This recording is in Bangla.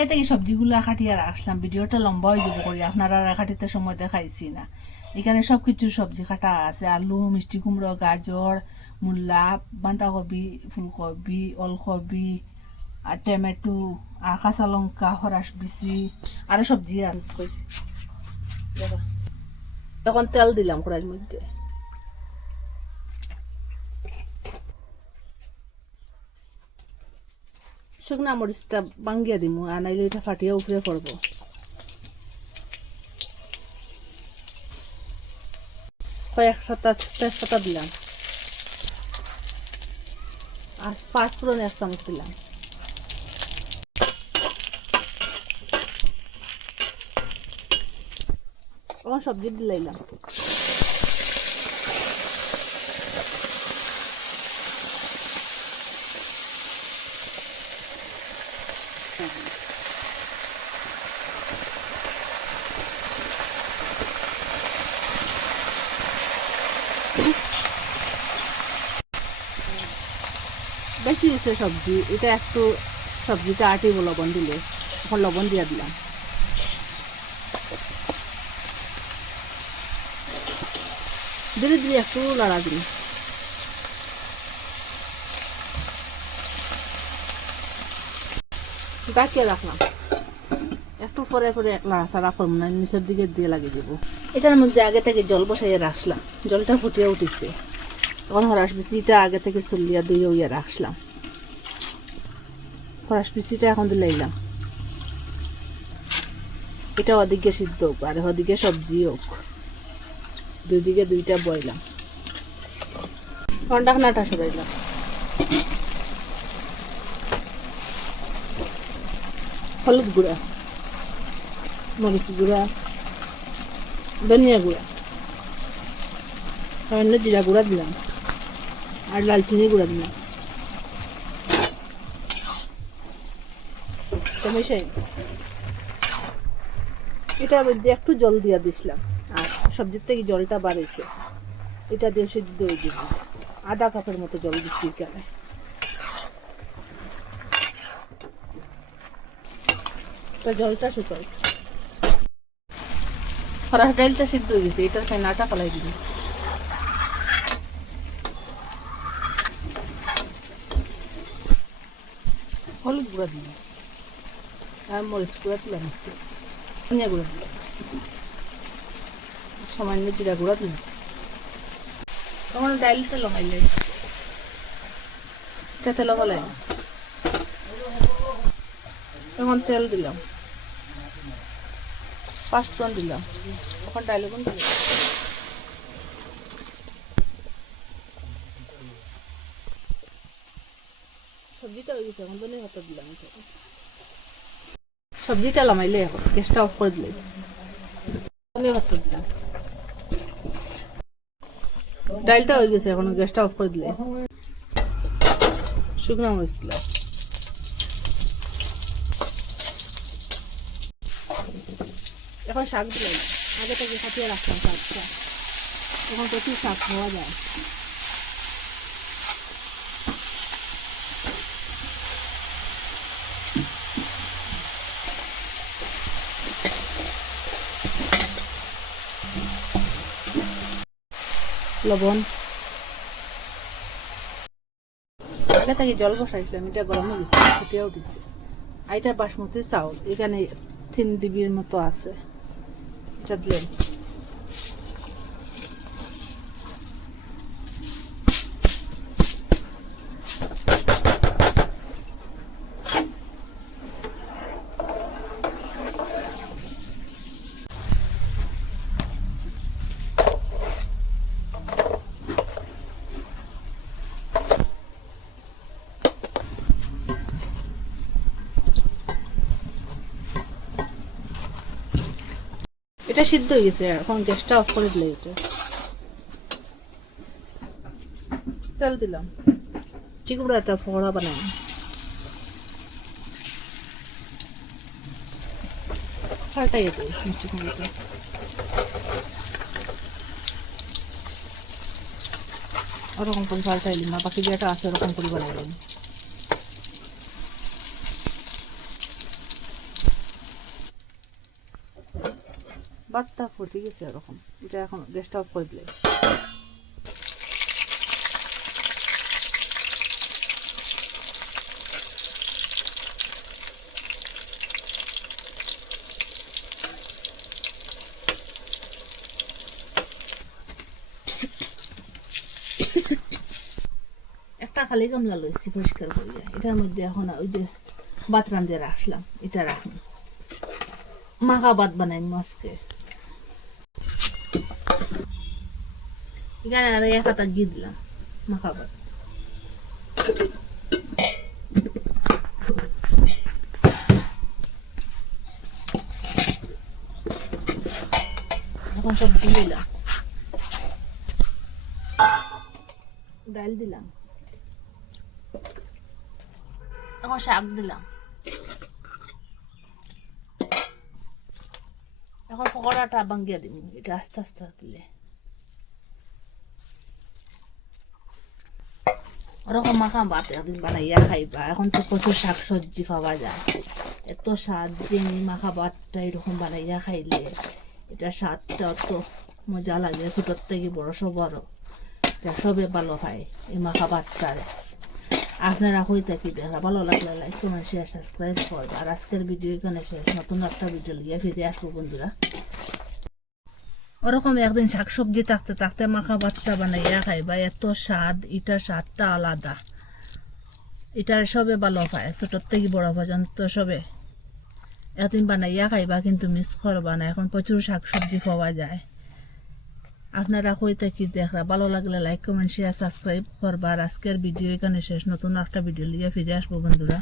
আগে থেকে সবজিগুলো কাটিয়ে রাখলাম, ভিডিওটা লম্বা হয়ে যাব করি, আপনারা কাটিতে সময় দেখাইছি না। এখানে সব কিছু সবজি কাটা আছে, আলু, মিষ্টি কুমড়ো, গাজর, মূলা, বাঁধাকপি, ফুলকপি, ওলকপি আর টমেটো আর কাঁচা লঙ্কা, ফরাস বিচি আরো সবজি আর কইছি। তখন তেল দিলাম কড়াইয়ের মধ্যে, শুকনা মরিচটা ভাঙ্গিয়া দিব, আর নাইলে এটা ফাটিয়ে উপরে পড়বো। কয়েকটা তেজপাতা দিলাম আর 5 ফোড়ন 1 চামচ দিলাম। এখন সবজি দিলাইলাম, বেশি হয়েছে সবজি, এটা একটু সবজিটা আটিব লবণ দিলে, এখন লবণ দিয়ে দিলাম। ধীরে ধীরে একটু লড়া দিন, ডাকিয়ে রাখলাম। একটু পরে পরে লাড়াচাড়া করবো না, নিচের দিকে দিয়ে লাগিয়ে দেবো। এটার মধ্যে আগে থেকে জল বসাইয়ে রাখলাম, জলটা ফুটিয়ে উঠেছে। তখন ফরাস বিচিটা আগে থেকে চলিয়া দিয়ে রাখলাম, ফরাস বিচিটা এখন দিলাইলাম। এটা ওদিকে সিদ্ধ হোক আর ওদিকে সবজি হোক, দুদিকে দুইটা বইলাম। ঢাকনাটা সরাইলাম, হলুদ গুঁড়া, মরিচ গুঁড়া, ধনিয়া গুঁড়া, সামান্য জিরা গুঁড়া দিলাম আর লালচিনি গুঁড়া দিলাম। এটার মধ্যে একটু জল দিয়া দিছিলাম, আর সবজির থেকে জলটা বাড়িয়েছে, এটা দিয়ে সিদ্ধ হয়ে দিব। আধা কাপের মতো জল দিচ্ছি এখানে। জলটা শুকাই, ফরাস ডালটা সিদ্ধ হয়ে গেছে, এটার ফেনাটা ফেলাই দিব। হলুদ গুঁড়া দিলাম আর মরিচ গুঁড়া দিলাম, একটু ধনিয়া গুঁড়া দিলাম, সামান্য জিরা গুঁড়া দিলাম। তখন ডালটা লগাইলে এটা তেল ফেলাই, তখন তেল দিলাম, 5 ফোড়ন দিলাম, তখন ডাইল দিলাম। সবজিটা হয়ে গেছে, এখন ধনিয়া পাতা দিলাম। সবজিটা লামাইলে এখন গ্যাসটা অফ করে দিলে ধনিয়া পাতা দিলাম। ডালটা হয়ে গেছে, এখন গ্যাসটা অফ করে দিলে শুকনো মরিচ দিলাম। এখন শাক দিলাম, আগে থেকে কাটিয়ে রাখতাম শাকটা, এখন প্রচুর শাক খাওয়া যায়। লবণ, আগে থেকে জল বসাইছিলাম, এটা গরম হয়ে গেছে, ফুটিয়ে উঠেছে। আর এটা বাসমতি চাউল, এখানে 3 ডিবির মতো আছে, এটা দিলেন। এটা সিদ্ধ হয়ে গেছে, এখন গ্যাসটা অফ করে দিলে। এটা তেল দিলাম, চিকুড়া একটা ফোড়া বানাই, ফাটাই দিই মিষ্টি কুমড়োটা। ওরকম করে ফাটাইলি না, বাকি যেটা আছে ওরকম করে বানাইলাম। ভাতটা ফুটে গেছে এরকম, এটা এখন গ্যাসটা অফ করে দিলে। একটা খালি গামলা লইছি পরিষ্কার করিয়া, এটার মধ্যে এখন ওই যে ভাত রান্ধে রাখলাম এটা রাখুন, মাখা ভাত বানাই আজকে। এখানে আর এক হাতা ঘি দিলাম, মাখা ভাত। এখন সব দিলাম, ডাল দিলাম, এখন শাক দিলাম, এখন পকোড়াটা ভাঙ্গিয়া দিব, এটা আস্তে আস্তে দিলে। ওরকম মাখা ভাত একদিন বানাইয়া খাইবা, এখন তো প্রচুর শাক সবজি পাওয়া যায়, এত স্বাদ যে মাখা ভাতটা এরকম বানাইয়া খাইলে এটা স্বাদটা অত মজা লাগে। ছোটোর থেকে বড় সবারও সবে ভালো খায় এই মাখা ভাতটারে। আপনারা হয়ে থাকি দেখা ভালো লাগলে লাইক কমেন্ট শেয়ার সাবস্ক্রাইব করবে। আর আজকের ভিডিও এখানে শেষ, নতুন একটা ভিডিও লিয়ে ফিরে আসবো বন্ধুরা। ওরকম একদিন শাকসবজি থাকতে থাকতে মাখা ভাতটা বানাইয়া খাইবা, এত স্বাদ, এটার স্বাদটা আলাদা। এটার সবে ভালো খায়, ছোটোর থেকে বড় পর্যন্ত সবে একদিন বানাইয়া খাইবা, কিন্তু মিস করবা না। এখন প্রচুর শাকসবজি পাওয়া যায়। আপনারা হইতে কি দেখরা ভালো লাগলে লাইক কমেন্ট শেয়ার সাবস্ক্রাইব করবা। আর আজকের ভিডিও এখানে শেষ, নতুন একটা ভিডিও লিয়ে ফিরে আসবো বন্ধুরা।